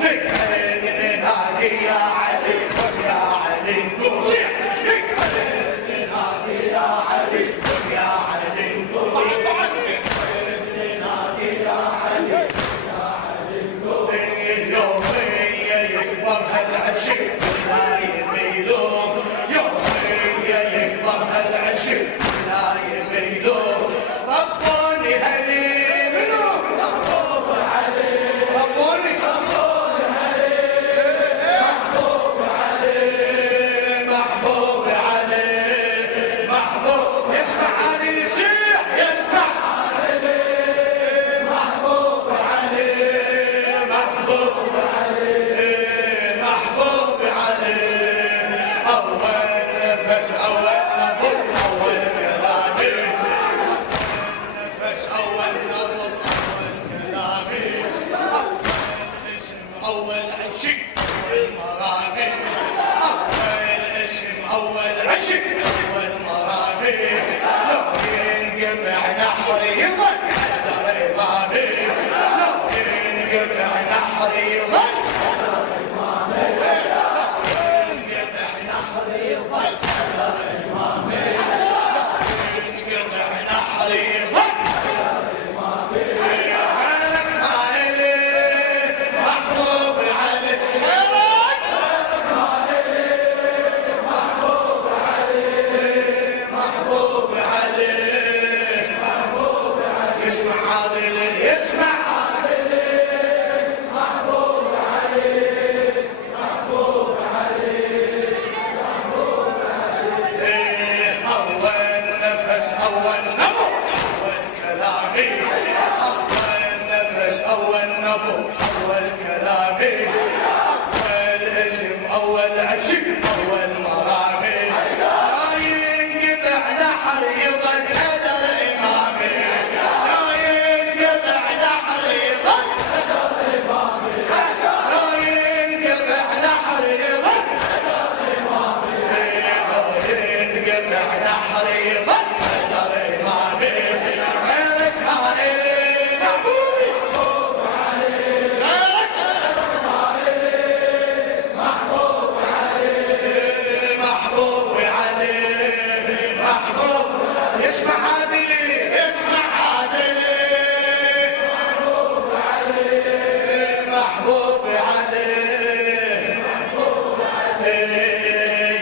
نقعد ننادي يا علي يا علي نقول نقعد ننادي يا علي يا علي نقول ننادي يا علي يا علي نقول يوميا يكبر هالعشق ولا يميلون يوميا يكبر هالعشق ولا يميلون ربوني هلي منو محبوب علي ربوني محبوب علي محبوب علي محبوب علي محبوب يسمع علي يصيح يسمع علي محبوب علي محبوب علي محبوب علي أول نفس أول نبض أول كلامي نفس أول نبض أول كلامي أول اسم أول عشق أول مرامي أول اسم أول عشق أول مرامي لو ينقطع نحري يظل حذر إمامي لو ينقطع نحري يظل حذر إمامي لو ينقطع نحري يظل حذر إمامي لو ينقطع نحري يظل محبوب علي محبوب علي محبوب علي يسمع عادل يسمع عادل محبوب علي محبوب علي محبوب علي أول نفس أول نبض أول كلامي أول نفس أول نبض أول كلامي أول اسم أول عشق أول مرامي لا ينقطع نحر يظل حذر إمامي لا ينقطع نحر يظل حذر إمامي لا ينقطع نحر يظل حذر إمامي لا ينقطع نحر يظل حذر إمامي غيرك علي محبوبي محبوب علي غيرك محبوب علي محبوب علي محبوب اسمع عادلي اسمع عادلي محبوب علي محبوب علي محبوب علي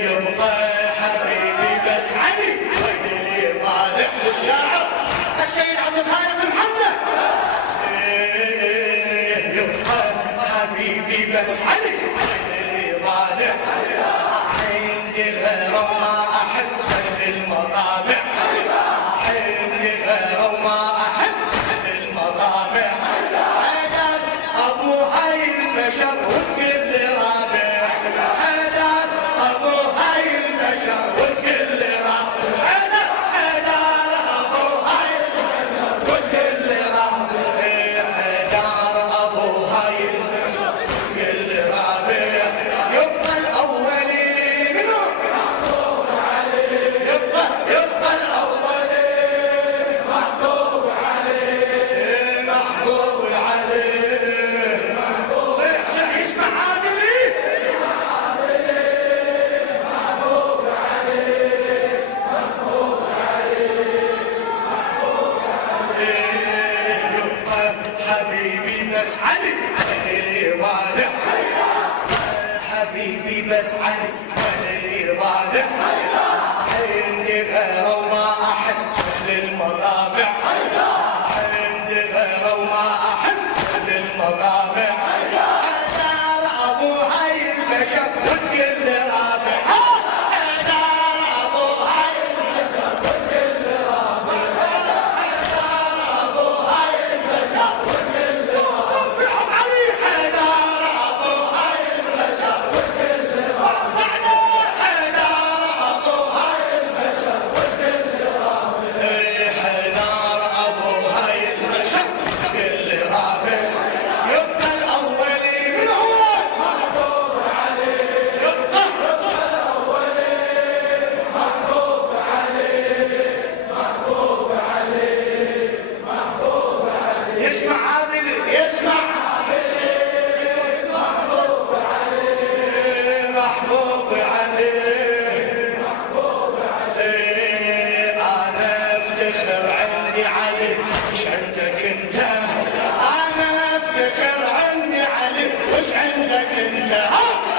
يبقى حبيبي بس علي وين اللي مالح للشاعر السيد عبد الخالق بن محمد يبقى حبيبي بس علي وين اللي مالح عندي غير ما احب اجل المطامع عندي غير ما احب اجل المطامع حيدر ابو هاي البشر وتقول لي رابع حيدر ابو هاي البشر وتقول لي رابع حيدر ابو هاي البشر وتقول لي رابع حيدر ابو هاي البشر وتقول لي رابع يبقى الاولي منو محبوب علي يبقى الاولي محبوب علي محبوب علي صيح صيح يسمع عادلي محبوب علي محبوب علي محبوب علي يبقى حبيبي بس علي اللي مالح حبيبي بس علي اللي مالح عندي غير وما احب اجل المطامع عندي غير وما احب اجل المطامع حيدر ابو هاي البشر وتقول لي رابع حيدر ابو هاي البشر وتقول لي رابع حيدر ابو هاي البشر وتقول لي رابع فيهم علي حيدر ابو هاي البشر وتقول لي رابع حيدر ابو هاي البشر وتقول لي رابع حيدر ابو هاي البشر وتقول لي رابع ولدك انت